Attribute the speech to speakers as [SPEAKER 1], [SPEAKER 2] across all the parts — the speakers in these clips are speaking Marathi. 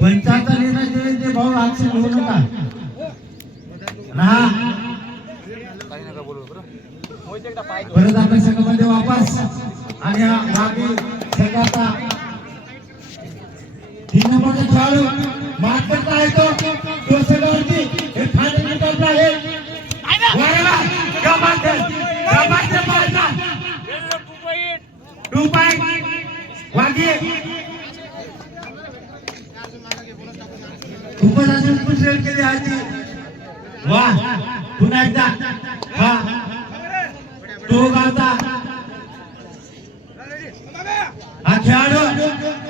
[SPEAKER 1] पंचाचा निर्णय ते भाऊ आक्षेप घेऊ नका. राहा. परत आपल्या संघामध्ये वापस. आणि हा मागे संघाचा तीन नंबरचा खेळाडू मात करता येतो? तो संघावरती हे फायनल आहे. टू पॉइंट खूपच असे उपश्रेण केले आहे. ते. वा पुन्हा एकदा. हा. तो गावता हा खेळाडू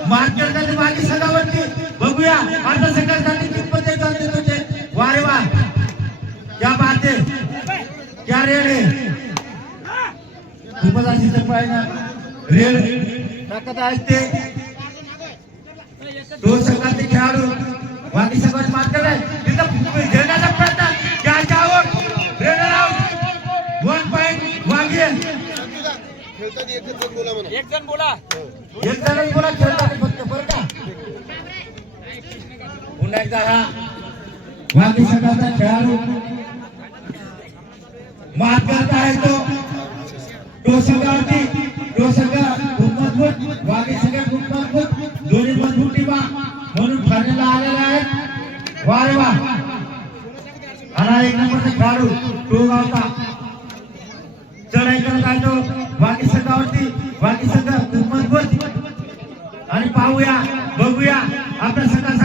[SPEAKER 1] मार्केटसाठी मागे सगावरती. बघूया आता सगळ्यासाठी कितपत येतात तुझे वारे वा क्या बात आहे. क्या रेड आहे. खूपच अशी चपळ ना रेड टाकत आहेत दोन संघाचे खेळाडू बाकी संघात मात करत तिथं घेण्याचा प्रयत्न त्याच्या out raider out one point वागे
[SPEAKER 2] एक जण बोला
[SPEAKER 1] एक जण बोला खेळतात फक्त बरं का पुन्हा एकदा हा वागी संघाचा खेळाडू मात करता आहे तो तो संघावरती तो सगळा खूप मजबूत वागी सगळ्या खूप मजबूत दोन्ही मजबूत टीमा म्हणून फायनलला आलेला आहे. वारे वा. हा एक नंबरचा खेळाडू तो गावचा चढाई करत आहे तो. बाकी संघावरती बाकी संघ खूप मजबूत आणि पाहूया बघूया आपल्या संघाचा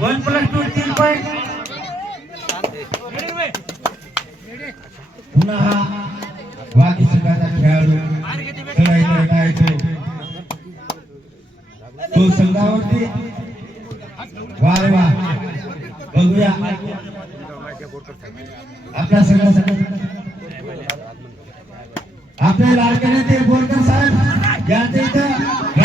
[SPEAKER 1] वन प्लस टू तीन पॉइंट पुन्हा हा वाकी संघाचा खेळाडू चढाई करत तो. संघावरती. वारे वा. बघूया. आपल्या संघासाठी. आपल्या लाडक्याने ते बोरकर साहेब यांच्या इथं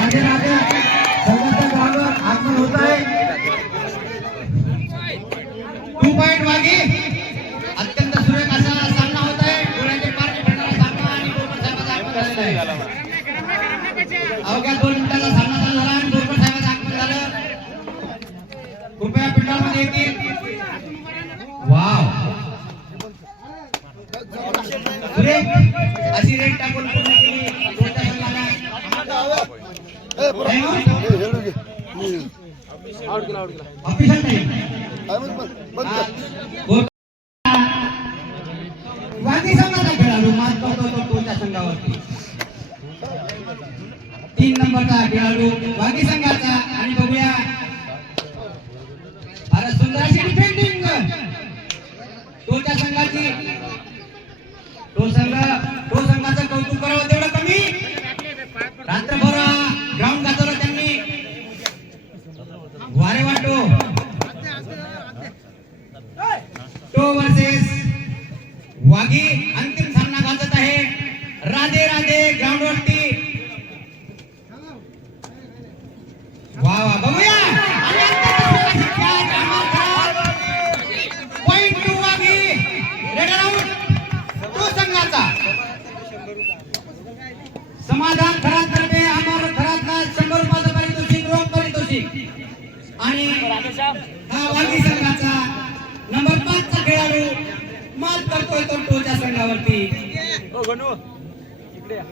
[SPEAKER 3] ऑफिशियल संघाचा खेळाडू मात करतो कोणत्या संघावरती? तीन नंबरचा खेळाडू वागी संघाचा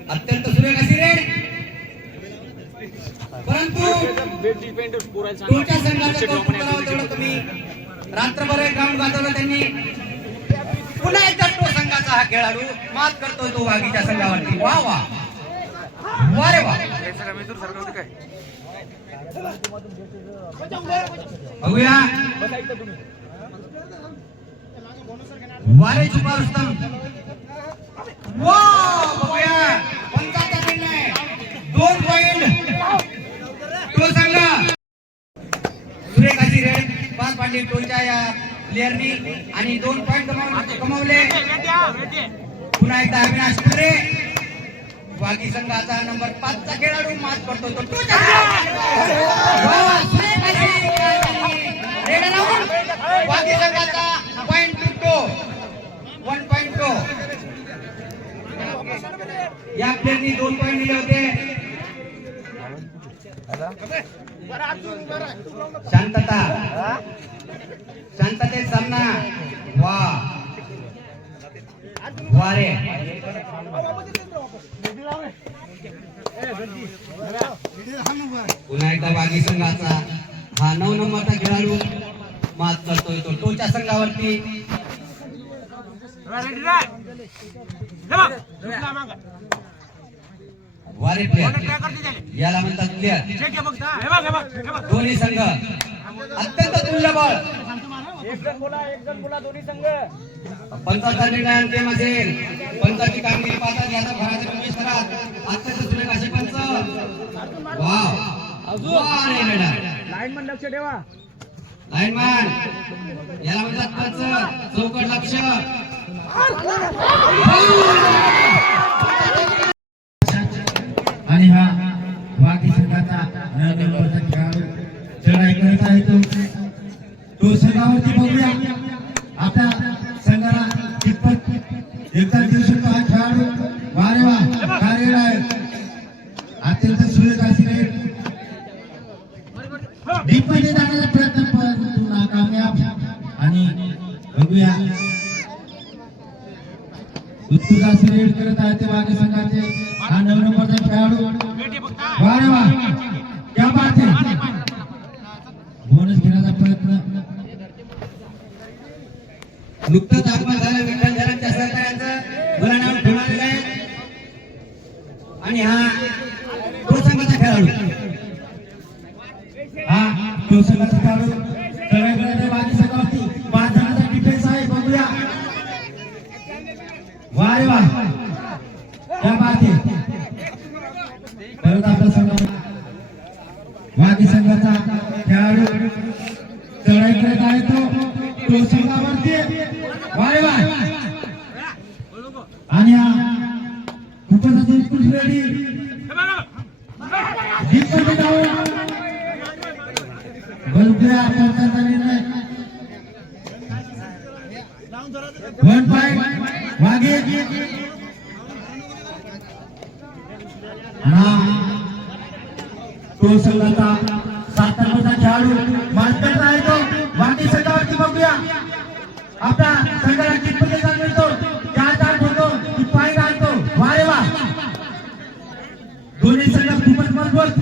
[SPEAKER 3] अत्यंत सुरेख अशी रेड. परंतु. संघाचं कौतुक करावं तेवढं कमी. रात्रभर एक ग्राउंड गाजवलं त्यांनी. पुन्हा एकदा टो संघाचा हा खेळाडू मात करतोय तो वाघीच्या संघावरती. वा वा. वा रे वा.
[SPEAKER 2] दोन आणि
[SPEAKER 3] दोन पॉइंट कमावले. पुन्हा एकदा अविनाश खरे वाघी संघाचा नंबर पाच चा खेळाडू मात पडतो तो वाघी संघाचा पॉइंट तुटतो. या खेळणी दोन पॉईंट दिले होते. शांतता. शांततेत सामना. वा. वारे पुन्हा एकदा वागी संघाचा हा नऊ नंबरचा खेळाडू मात करतोय तो. टोच्या संघावरती. वारे प्लेअर याला म्हणतात प्लेअर दोन्ही संघ. अत्यंत तुल्य बळ.
[SPEAKER 2] एक जण बोला एक जण बोला दोन्ही संघ.
[SPEAKER 3] पंचाचा निर्णय अंतिम असेल. पंचाची कामगिरी पाहतात याचा भराचा प्रवेश करा. अत्यंत सुरेख असे पंच. वाव. वा रे बेटा.
[SPEAKER 2] लाईन पण लक्ष ठेवा.
[SPEAKER 3] लाईनमॅन याला म्हणतात पंच. चौकट लक्ष.
[SPEAKER 1] आणि हा वाकी संघाचा नंबरचा खेळाडू चढाई करत आहे तो. तो संघावरती बघूया. आपल्या
[SPEAKER 3] नुकतंच आगमन झालं विठ्ठल धरणच्या सहकार्याचं मला नाव ठेवलेलं आहे आणि हा तो संघाचा खेळाडू
[SPEAKER 1] हा तो संघाचा खेळाडू चढाई करत आहे वाघे संघावरती पाच जणांचा डिफेन्स आहे बघूया वा रे वा क्या बात आहे परत आपला संघ वाघे संघाचा खेळाडू चढाई करत आहे तो तो संघावरती वा रे वा आणि हा खूपच असे उत्कृष्ट रेडी जिंकून पंचांचा निर्णय वन पॉइंट हा तो सात नंबरचा खेळाडू मास्टर आहे तो वागे संघावरती बघूया आपला संघाला कितपत यश मिळतो त्या आधार होतो की पाय घालतो वारे वा दोन्ही संघ खूपच मजबूत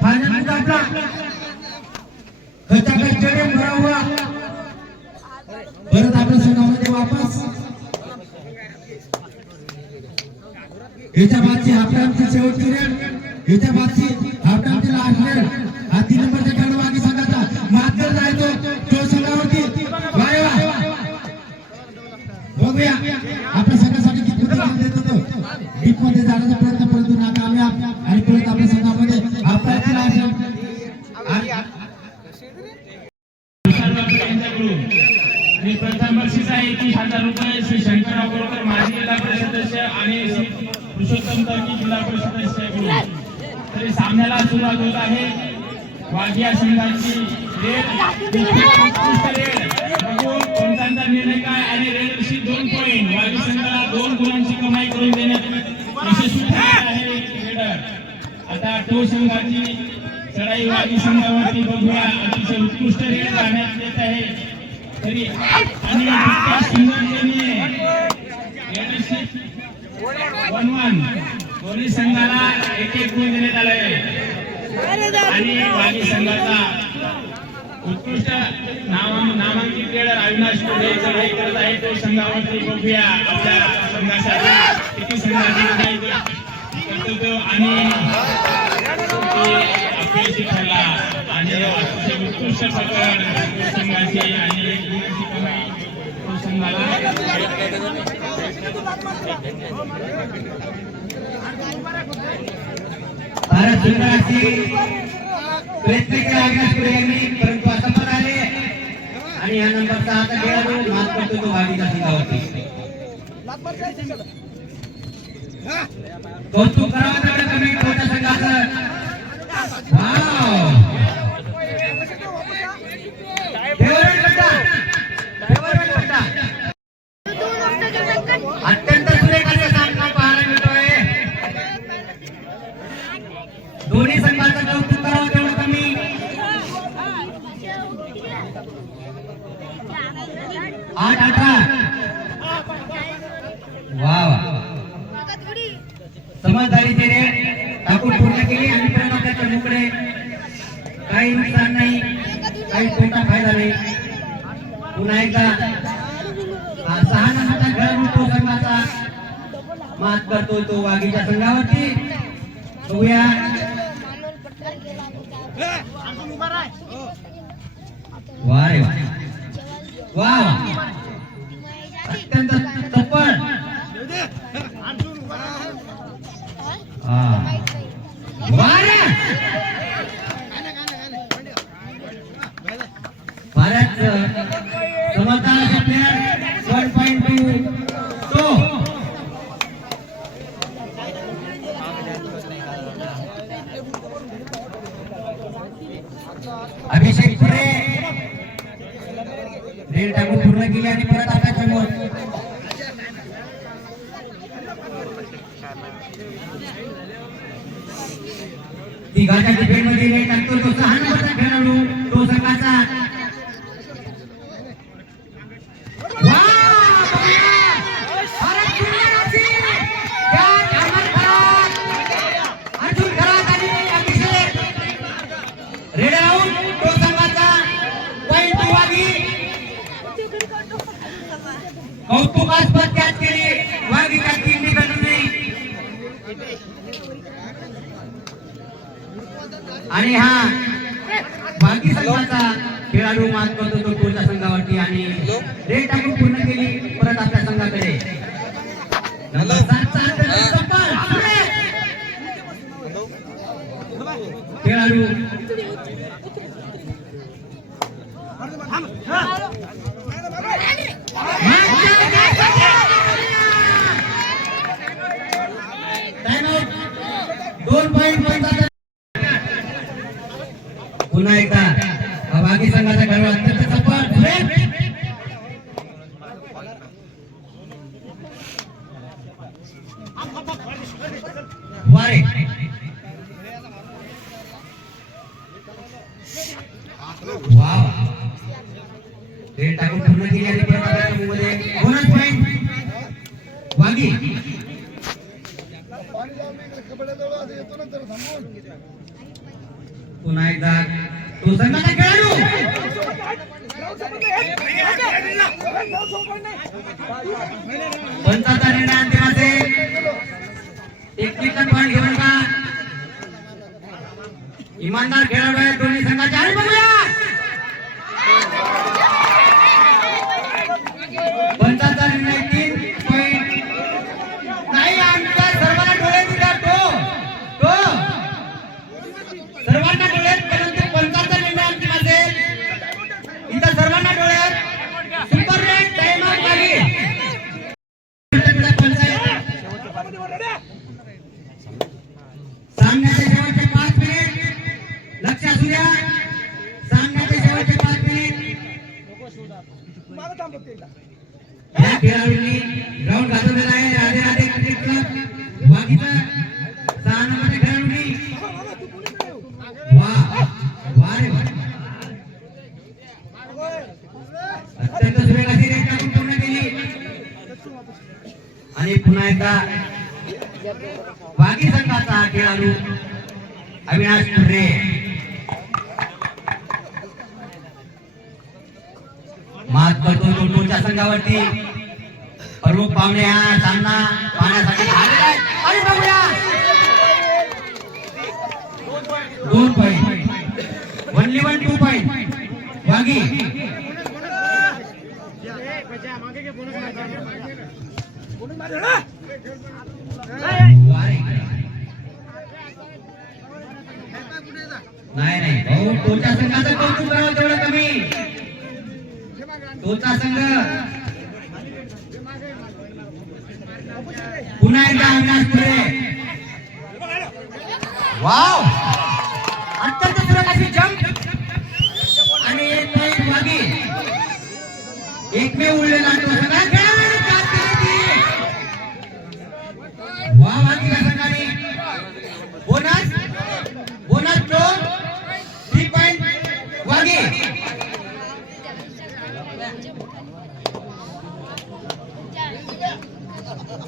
[SPEAKER 1] फायनल मुकाबला खचाखच स्टेडियम भरा हुआ परत आपल्या संघामध्ये वापस याच्या बादची हाफटाईमची शेवटची रेड याच्या बादची हाफटाईमची लास्ट रेड हा तीन नंबरच्या खेळाडू मागे संघाचा मात्र जायचो तो. संघावरती. बघूया. आपल्या संघासाठी किती प्रतिसाद देत होतो डीपमध्ये जाण्याचा प्रयत्न परंतु नाकामयाब आणि परत आपल्या संघामध्ये हाफटाईमची लास्ट
[SPEAKER 4] आणि प्रथम बक्षीस आहे तीस हजार रुपये श्री शंकरराव गोळकर माजी जिल्हा परिषद सदस्य आणि श्री पुरुषोत्तम तर्की जिल्हा परिषद तरी सामन्याला सुरुवात होत आहे. वाघिया संघाची रेड निर्णय काय? आणि रेडशी दोन पॉईंट वाघी संघाला दोन गुणांची कमाई करून देण्यात यशस्वी आहे रेडर आता तो संघाची चढाई वाघी संघावरती बघूया. अतिशय उत्कृष्ट रेड राहण्यात येत आहे. तरी आणि इतक्या सुंदरतेने वन वन. दोन्ही संघाला एक एक गुण देण्यात आले आणि वागी संघाचा उत्कृष्ट नाम नामांकित क्रीडर अविनाश कोडे चढाई करत आहे. तो संघावरती बघूया आपल्या संघासाठी. किती संघाची चढाई कर्तव्य आणि अपयशी ठरला आणि उत्कृष्ट पकड संघाचे संघाची आणि एक गुणाची कमाई तो संघाला
[SPEAKER 3] भारत सुंदर अशी प्रयत्न केला अविनाश पुढे यांनी परंतु असफल आले आणि या नंबरचा आता खेळाडू मात करतो तो वाडीच्या संघावरती कौतुक करावं तेवढं कमी कोणत्या संघाचं? वाव अत्यंत सुरेखाचा सामना पाहायला मिळतोय? दोन्ही संघाचं कौतुक करावं तेवढं कमी. आठ अठरा. वा वा. समजदारीचे रे. टाकून पूर्ण केली आणि पुन्हा त्याच्या मोकळे काही नुकसान नाही. काही तोटा फायदा नाही. पुन्हा एकदा हा सहा नंबरचा खेळ तो संघाचा मात करतो तो वाघीच्या संघावरती बघूया वा रे वा वा वा. अत्यंत चप्पळ हा वा रे भारत समजदार असे प्लेअर वन पॉईंट टू तो अभिषेक पुरे रेल टाकून पूर्ण केली आणि परत आता समोर तिघाच्या डिफेंडमध्ये रेल टाकतो तो सहा नंबरचा खेळाडू तो संघाचा वा! केली भारत सुंदर अशी! त्यात अमर खरात, अर्जुन खरात आणि अभिषेक रेड आउट तो संघाचा पॉईंट वागी कौतुकास्पद कॅच केली वाघीच्या तीन डिफेंडरने आणि हा बाकी संघाचा खेळाडू मात करतो तो पुढच्या संघावरती आणि रेड टाकून पूर्ण केली परत आपल्या संघाकडे. खेळाडू दोन पॉईंट पॉईंट पुन्हा एकदा बाकी संघाचा खेळाडू अत्यंत पुढे. वारे. वाव रेड टाकून पूर्ण केली आणि परत आपल्या चमूमध्ये बोनस पॉईंट वागी. पुन्हा एकदा तो संघाचा खेळाडू पंचाचा निर्णय अंतिम असेल टेक्निकल पॉईंट घेऊन का इमानदार खेळाडू आहे दोन्ही अत्यंत सुरेख रेट टाकून पूर्ण केली. आणि पुन्हा एकदा वाघी संघाचा खेळाडू अविनाश फुर्रे मात करतो टोटोच्या संघावरती. प्रमुख पाहुणे हा सामना पाहण्यासाठी आणि बघूया. दोन point only one two point वागी नाही नाही. भाऊ टोलच्या संघाचं कौतुक करावं तेवढं कमी. टोलचा संघ. पॉईंट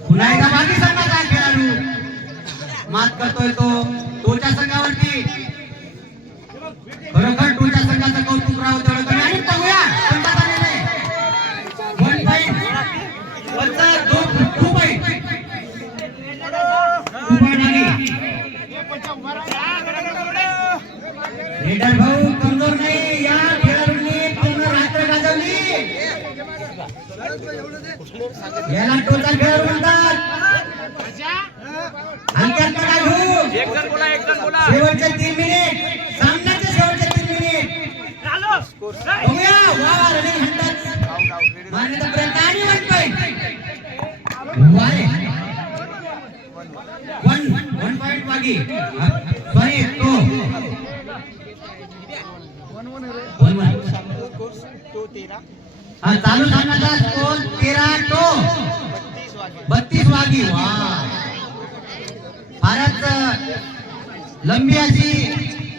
[SPEAKER 3] पुन्हा एकदा मागे सांगा काय खेळाडू? मात करतोय तो. याला टोचा खेळाडू म्हणतात. हलक्यात नका घेऊ
[SPEAKER 2] एक जण बोला एक जण बोला.
[SPEAKER 3] शेवटचे तीन मिनिट सामन्याचे शेवटचे तीन मिनिट बघूया वा वा रनिंग हंटर्स मान्यतापर्यंत आणि वन पॉईंट वारे वन वन पॉईंट मागे. सॉरी तो. वन वन हा चालू सामन्याचा स्कोर तेरा तो. बत्तीस वागी वा. फारच लंबी अशी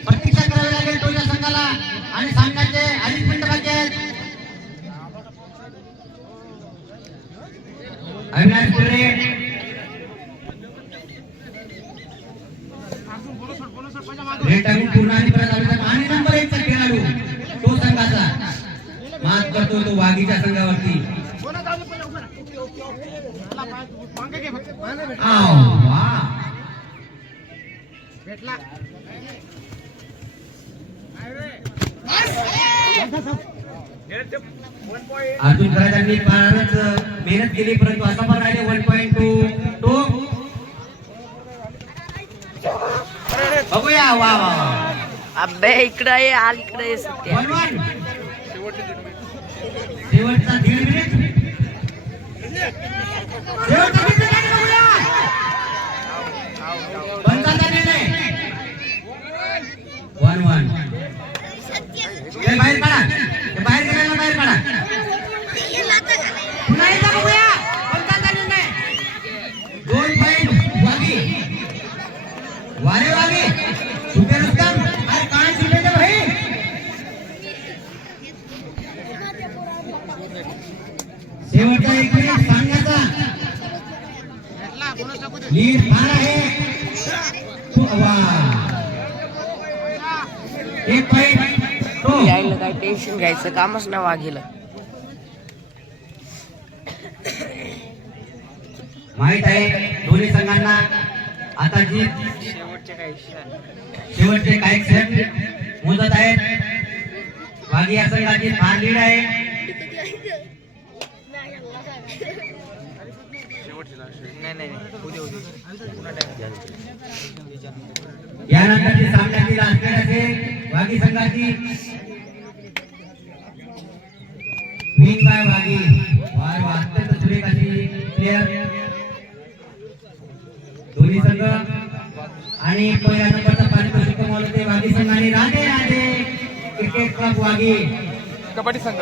[SPEAKER 3] प्रतीक्षा करावी लागेल टोल्या संघाला? आणि सामन्याचे अडीच मिनिटं बाकी आहेत. अविनाश पुरे रेटावून पूर्ण आणि परत अविनाश आणि नंबर एक चा खेळाडू तो संघाचा मात करतो तो वाघीच्या संघावरती. अर्जुन खराजांनी फारच मेहनत केली परंतु असं पण राहिले वन पॉईंट टू टू. बघूया वा वा
[SPEAKER 5] अबे इकडे ये आल इकडे सत्या.
[SPEAKER 3] शेवटचा दीड मिनिट पंचाचा निर्णय. वन वन बाहेर काढा बाहेर गेलेला बाहेर काढा पुन्हा एकदा बघूया. पंचाचा निर्णय. दोन पॉईंट वागी वारे लीड फार आहे. एक पॉईंट तो.
[SPEAKER 5] यायला काय टेन्शन घ्यायचं? कामच नाही वाघेला
[SPEAKER 3] माहीत आहे दोन्ही संघांना आता जी शेवटचे काही क्षण मोजत आहेत. वाघी या संघाची फार लीड आहे. यानंतरची सामन्यातील संघाची विंग बाय वाघी. वार वा अत्यंत सुरेख अशी प्लेअर दोन्ही संघ. आणि पहिल्या नंबरचा पारितोषिक कमावलं ते वाघी संघ आणि राधे राधे. क्रिकेट क्लब वाघी.
[SPEAKER 2] कबड्डी संघ.